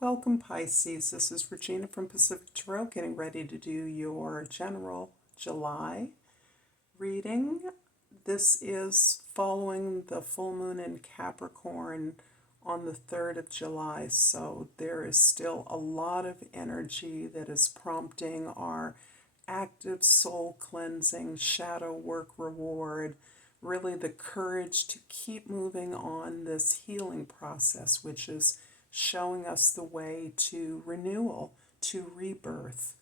Welcome, Pisces. This is Regina from Pacific Tarot, getting ready to do your general July reading. This is following the full moon in Capricorn on the 3rd of July, so there is still a lot of energy that is prompting our active soul cleansing, shadow work reward, really the courage to keep moving on this healing process, which is showing us the way to renewal, to rebirth.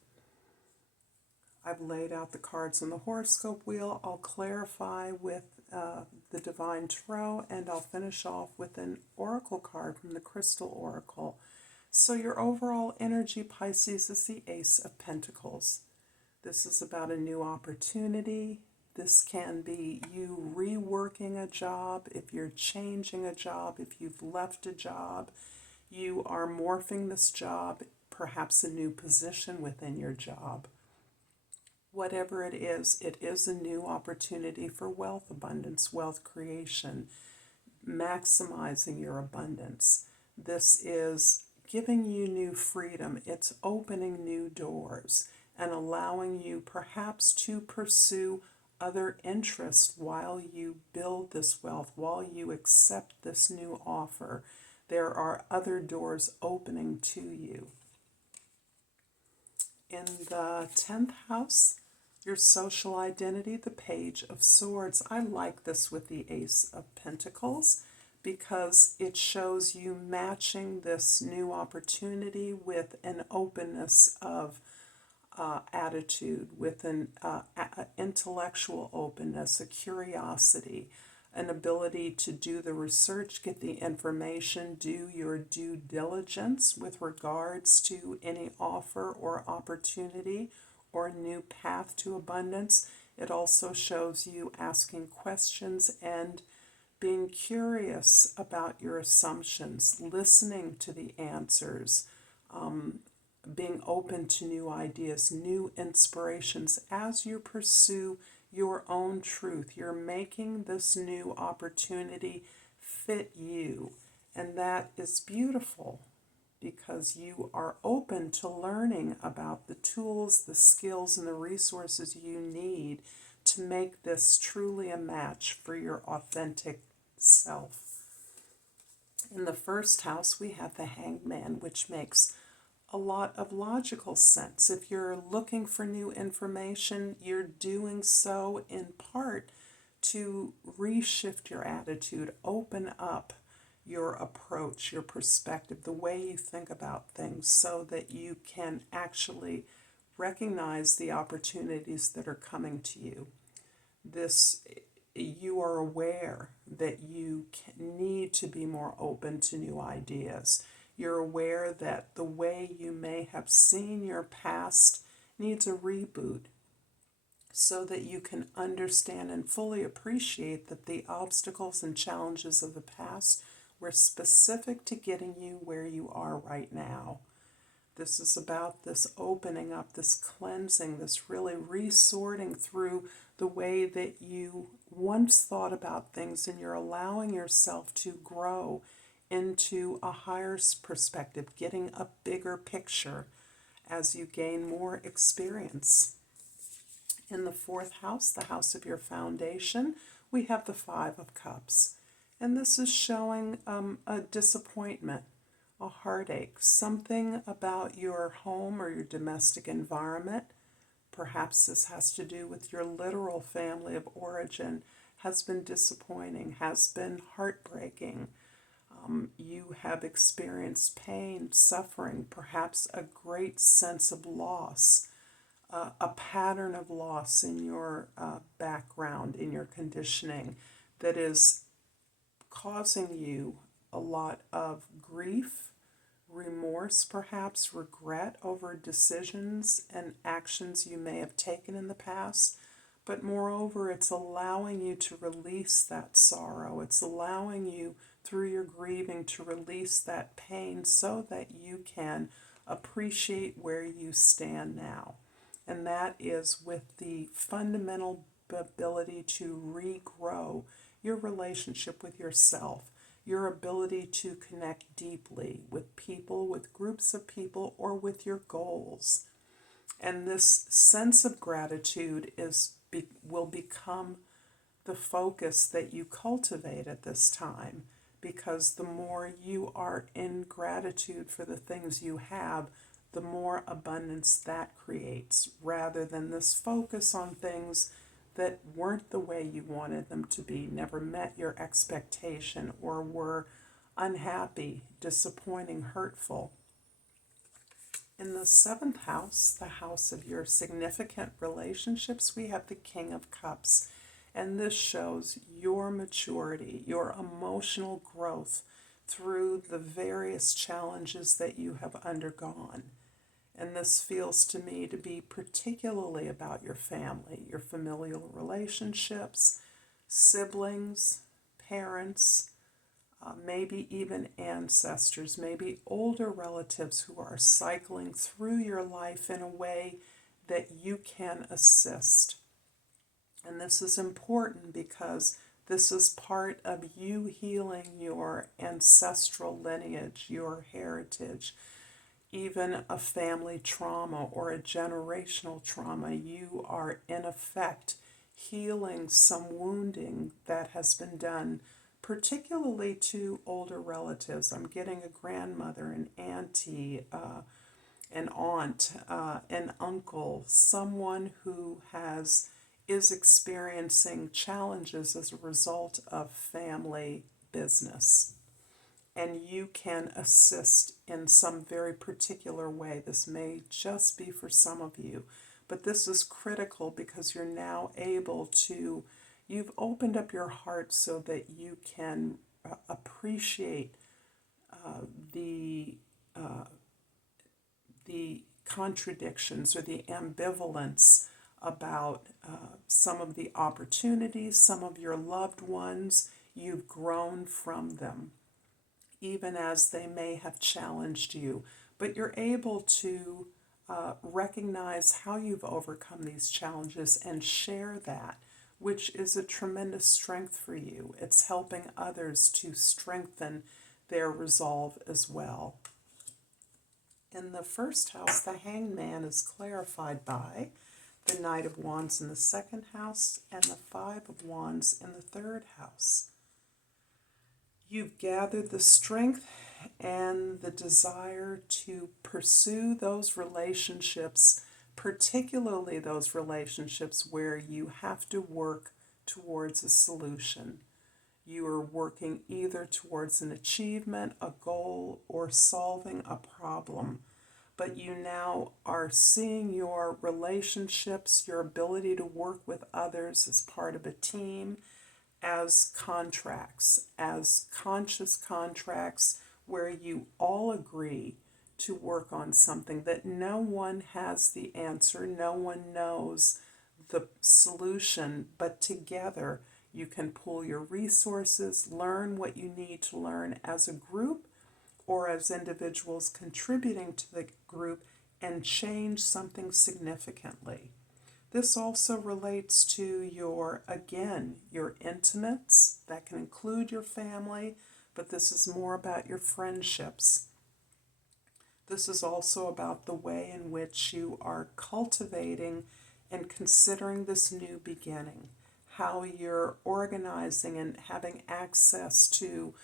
I've laid out the cards on the horoscope wheel. I'll clarify with the Divine Tarot, and I'll finish off with an oracle card from the Crystal Oracle. So your overall energy, Pisces, is the Ace of Pentacles. This is about a new opportunity. This can be you reworking a job, if you're changing a job, if you've left a job, you are morphing this job, perhaps a new position within your job. Whatever it is a new opportunity for wealth abundance, wealth creation, maximizing your abundance. This is giving you new freedom. It's opening new doors and allowing you perhaps to pursue other interests while you build this wealth, while you accept this new offer. There are other doors opening to you. In the 10th house, your social identity, the Page of Swords. I like this with the Ace of Pentacles because it shows you matching this new opportunity with an openness of attitude, with an intellectual openness, a curiosity, an ability to do the research, get the information, do your due diligence with regards to any offer or opportunity or new path to abundance. It also shows you asking questions and being curious about your assumptions, listening to the answers, being open to new ideas, new inspirations as you pursue your own truth. You're making this new opportunity fit you, and that is beautiful because you are open to learning about the tools, the skills, and the resources you need to make this truly a match for your authentic self. In the first house, we have the Hanged Man, which makes a lot of logical sense. If you're looking for new information, you're doing so in part to reshift your attitude, open up your approach, your perspective, the way you think about things, so that you can actually recognize the opportunities that are coming to you. You are aware that you need to be more open to new ideas. You're aware that the way you may have seen your past needs a reboot so that you can understand and fully appreciate that the obstacles and challenges of the past were specific to getting you where you are right now. This is about this opening up, this cleansing, this really resorting through the way that you once thought about things, and you're allowing yourself to grow into a higher perspective, getting a bigger picture as you gain more experience. In the 4th house, the house of your foundation, we have the 5 of Cups. And this is showing a disappointment, a heartache, something about your home or your domestic environment. Perhaps this has to do with your literal family of origin, has been disappointing, has been heartbreaking. You have experienced pain, suffering, perhaps a great sense of loss, a pattern of loss in your background, in your conditioning, that is causing you a lot of grief, remorse, perhaps regret over decisions and actions you may have taken in the past. But moreover, it's allowing you to release that sorrow. It's allowing you, through your grieving, to release that pain so that you can appreciate where you stand now. And that is with the fundamental ability to regrow your relationship with yourself, your ability to connect deeply with people, with groups of people, or with your goals. And this sense of gratitude will become the focus that you cultivate at this time, because the more you are in gratitude for the things you have, the more abundance that creates, rather than this focus on things that weren't the way you wanted them to be, never met your expectation, or were unhappy, disappointing, hurtful. In the seventh house, the house of your significant relationships, we have the King of Cups. And this shows your maturity, your emotional growth through the various challenges that you have undergone. And this feels to me to be particularly about your family, your familial relationships, siblings, parents, maybe even ancestors, maybe older relatives who are cycling through your life in a way that you can assist. And this is important because this is part of you healing your ancestral lineage, your heritage, even a family trauma or a generational trauma. You are, in effect, healing some wounding that has been done, particularly to older relatives. I'm getting a grandmother, an auntie, an aunt, an uncle, someone who is experiencing challenges as a result of family business. And you can assist in some very particular way. This may just be for some of you, but this is critical because you're now you've opened up your heart so that you can appreciate the contradictions or the ambivalence about some of the opportunities, some of your loved ones. You've grown from them, even as they may have challenged you. But you're able to recognize how you've overcome these challenges and share that, which is a tremendous strength for you. It's helping others to strengthen their resolve as well. In the first house, the Hanged Man is clarified by the Knight of Wands in the second house and the Five of Wands in the third house. You've gathered the strength and the desire to pursue those relationships, particularly those relationships where you have to work towards a solution. You are working either towards an achievement, a goal, or solving a problem. But you now are seeing your relationships, your ability to work with others as part of a team, as contracts, as conscious contracts where you all agree to work on something, that no one has the answer, no one knows the solution, but together you can pool your resources, learn what you need to learn as a group or as individuals contributing to the group, and change something significantly. This also relates to your intimates. That can include your family, but this is more about your friendships. This is also about the way in which you are cultivating and considering this new beginning, how you're organizing and having access to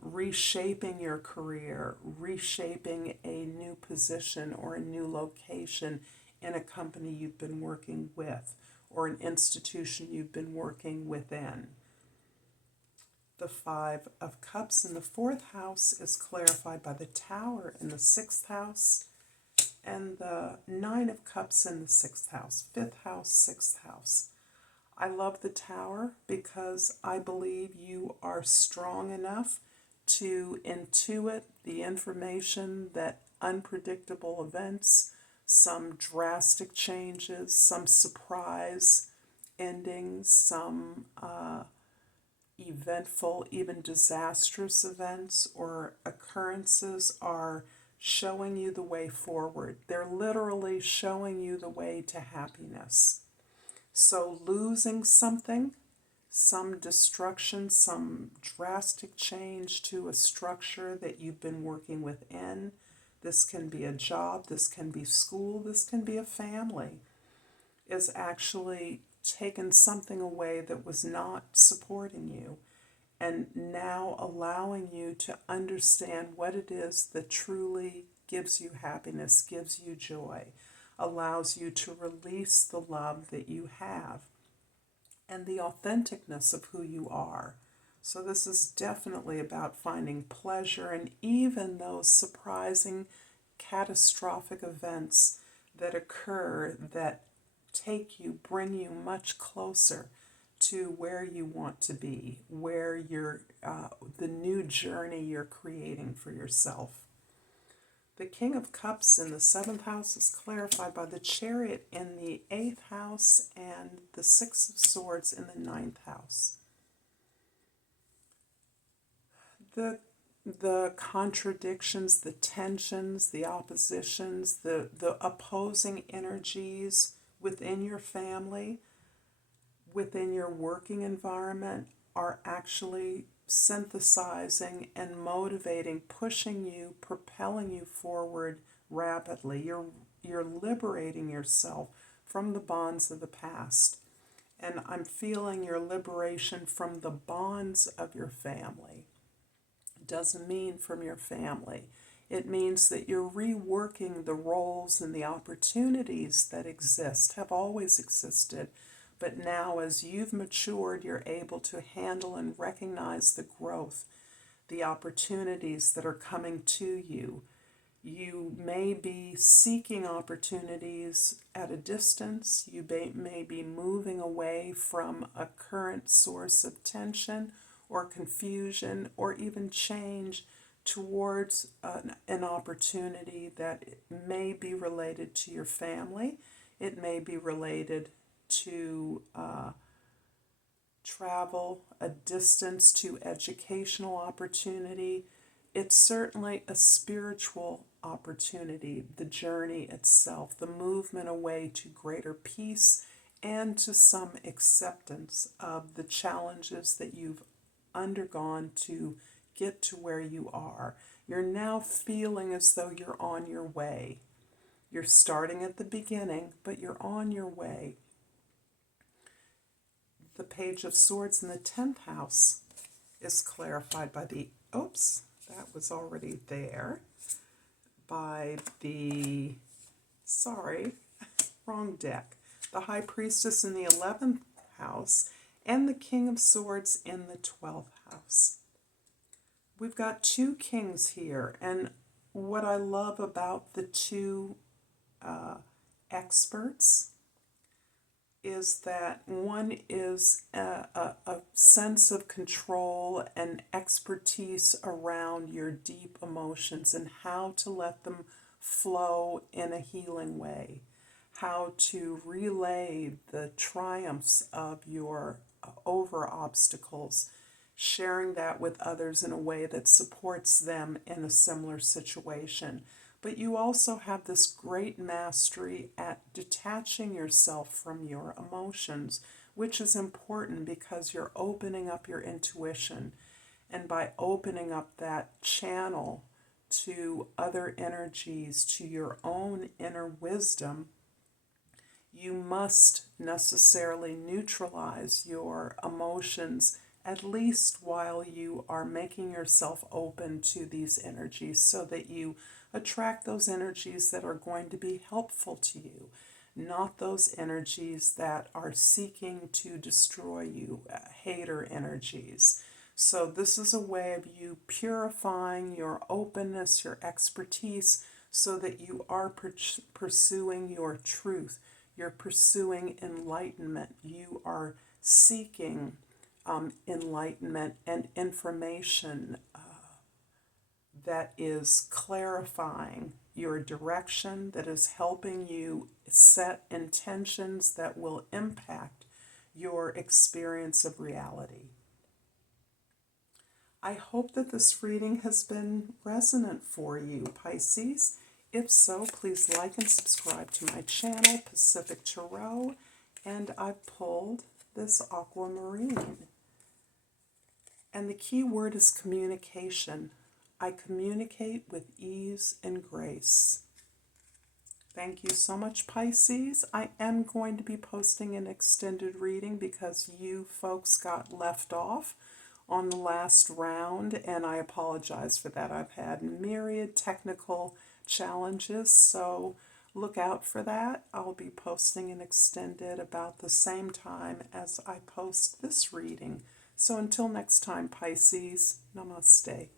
reshaping your career, reshaping a new position or a new location in a company you've been working with or an institution you've been working within. The Five of Cups in the fourth house is clarified by the Tower in the sixth house and the Nine of Cups in the sixth house, fifth house, sixth house. I love the Tower because I believe you are strong enough to intuit the information that unpredictable events, some drastic changes, some surprise endings, some eventful, even disastrous events or occurrences are showing you the way forward. They're literally showing you the way to happiness. So losing something some destruction, some drastic change to a structure that you've been working within. This can be a job, this can be school, this can be a family, is actually taken something away that was not supporting you, and now allowing you to understand what it is that truly gives you happiness, gives you joy, allows you to release the love that you have and the authenticness of who you are. So this is definitely about finding pleasure in even those surprising, catastrophic events that occur that bring you much closer to where you want to be, where you're, the new journey you're creating for yourself. The King of Cups in the 7th house is clarified by the Chariot in the 8th house and the 6 of Swords in the 9th house. The contradictions, the tensions, the oppositions, the opposing energies within your family, within your working environment are actually synthesizing and motivating, pushing you, propelling you forward rapidly. You're liberating yourself from the bonds of the past. And I'm feeling your liberation from the bonds of your family. It doesn't mean from your family. It means that you're reworking the roles and the opportunities that exist, have always existed. But now, as you've matured, you're able to handle and recognize the growth, the opportunities that are coming to you. You may be seeking opportunities at a distance. You may be moving away from a current source of tension or confusion or even change towards an opportunity that may be related to your family. It may be related to travel, a distance to educational opportunity. It's certainly a spiritual opportunity, the journey itself, the movement away to greater peace and to some acceptance of the challenges that you've undergone to get to where you are. You're now feeling as though you're on your way. You're starting at the beginning, but you're on your way. The Page of Swords in the 10th house is clarified by that was already there, by the, wrong deck. The High Priestess in the 11th house and the King of Swords in the 12th house. We've got two kings here, and what I love about the two experts is that one is a sense of control and expertise around your deep emotions and how to let them flow in a healing way, how to relay the triumphs of your over obstacles, sharing that with others in a way that supports them in a similar situation. But you also have this great mastery at detaching yourself from your emotions, which is important because you're opening up your intuition. And by opening up that channel to other energies, to your own inner wisdom, you must necessarily neutralize your emotions, at least while you are making yourself open to these energies, so that you attract those energies that are going to be helpful to you, not those energies that are seeking to destroy you, hater energies. So this is a way of you purifying your openness, your expertise, so that you are pursuing your truth. You're pursuing enlightenment. You are seeking enlightenment and information that is clarifying your direction, that is helping you set intentions that will impact your experience of reality. I hope that this reading has been resonant for you, Pisces. If so, please like and subscribe to my channel, Pacific Tarot, and I pulled this aquamarine. And the key word is communication. I communicate with ease and grace. Thank you so much, Pisces. I am going to be posting an extended reading because you folks got left off on the last round, and I apologize for that. I've had myriad technical challenges, so look out for that. I'll be posting an extended about the same time as I post this reading. So until next time, Pisces, namaste.